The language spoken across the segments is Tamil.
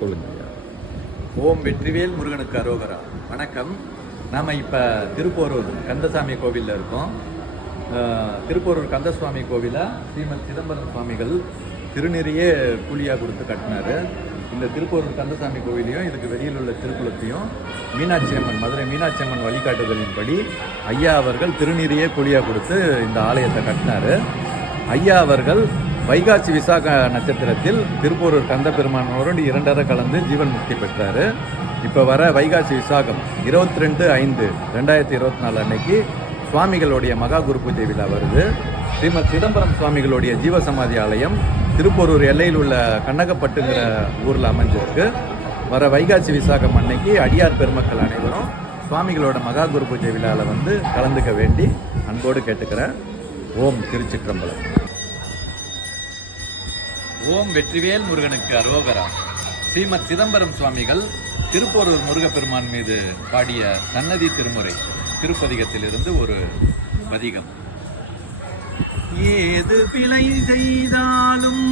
சொல்லுங்க ஐயா ஓம் வெற்றிவேல் முருகனுக்கு அரோகரா. வணக்கம். நாம் இப்போ திருப்போரூர் கந்தசாமி கோவிலில் இருக்கோம். திருப்போரூர் கந்தசுவாமி கோவிலை? ஸ்ரீமத் சிதம்பரம் சுவாமிகள் திருநெறியே கூலியாக கொடுத்து கட்டினாரு. இந்த திருப்போரூர் கந்தசாமி கோவிலையும் இதுக்கு வெளியில் உள்ள திருக்குளத்தையும் மீனாட்சி அம்மன் மதுரை மீனாட்சி அம்மன் வழிகாட்டுதலின்படி ஐயா அவர்கள் திருநீரியே கூலியாக கொடுத்து இந்த ஆலயத்தை கட்டினார். ஐயா அவர்கள் வைகாசி விசாக நட்சத்திரத்தில் திருப்பூரூர் கந்த பெருமானோடு இரண்டரை கலந்து ஜீவன் முக்தி பெற்றார். இப்போ வர வைகாசி விசாகம் இருபத்தி ரெண்டு ஐந்து ரெண்டாயிரத்தி இருபத்தி நாலு அன்னைக்கு சுவாமிகளுடைய மகா குரு பூஜை விழா வருது. ஸ்ரீமத் சிதம்பரம் சுவாமிகளுடைய ஜீவசமாதி ஆலயம் திருப்பூரூர் எல்லையில் உள்ள கண்ணகப்பட்டுங்கிற ஊரில் அமைஞ்சிருக்கு. வர வைகாசி விசாகம் அன்னைக்கு அடியார் பெருமக்கள் அனைவரும் சுவாமிகளோட மகா குரு பூஜை விழாவில் வந்து கலந்துக்க வேண்டி அன்போடு கேட்டுக்கிறேன். ஓம் திருச்சிற்றம்பலம். ஓம் வெற்றிவேல் முருகனுக்கு அரோகரா. ஸ்ரீமத் சிதம்பரம் சுவாமிகள் திருப்போரூர் முருகப்பெருமான் மீது பாடிய சன்னதி திருமுறை திருப்பதிகத்திலிருந்து ஒரு பதிகம். ஏது பிழை செய்தாலும்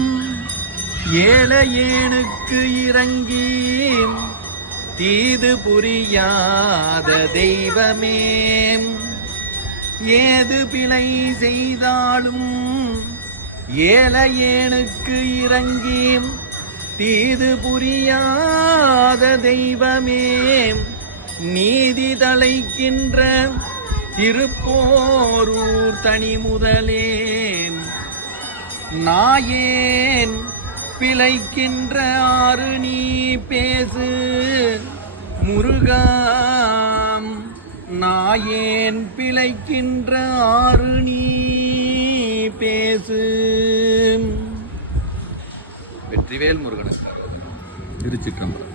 ஏழையேனுக்கு இறங்கி தீது புரியாத தெய்வமே ஏது பிழை செய்தாலும் ஏழையேனுக்கு இறங்கி தீது புரியாத தெய்வமே. நீதி தலைக்கின்ற திருப்போரூர் தனி முதலேன். நாயேன் பிழைக்கின்ற ஆறு நீ பேசு. முருகாம் நாயேன் பிழைக்கின்ற ஆறு நீ பேசு. திவேல் முருகனுக்கு திருச்சிற்றம்பலம்.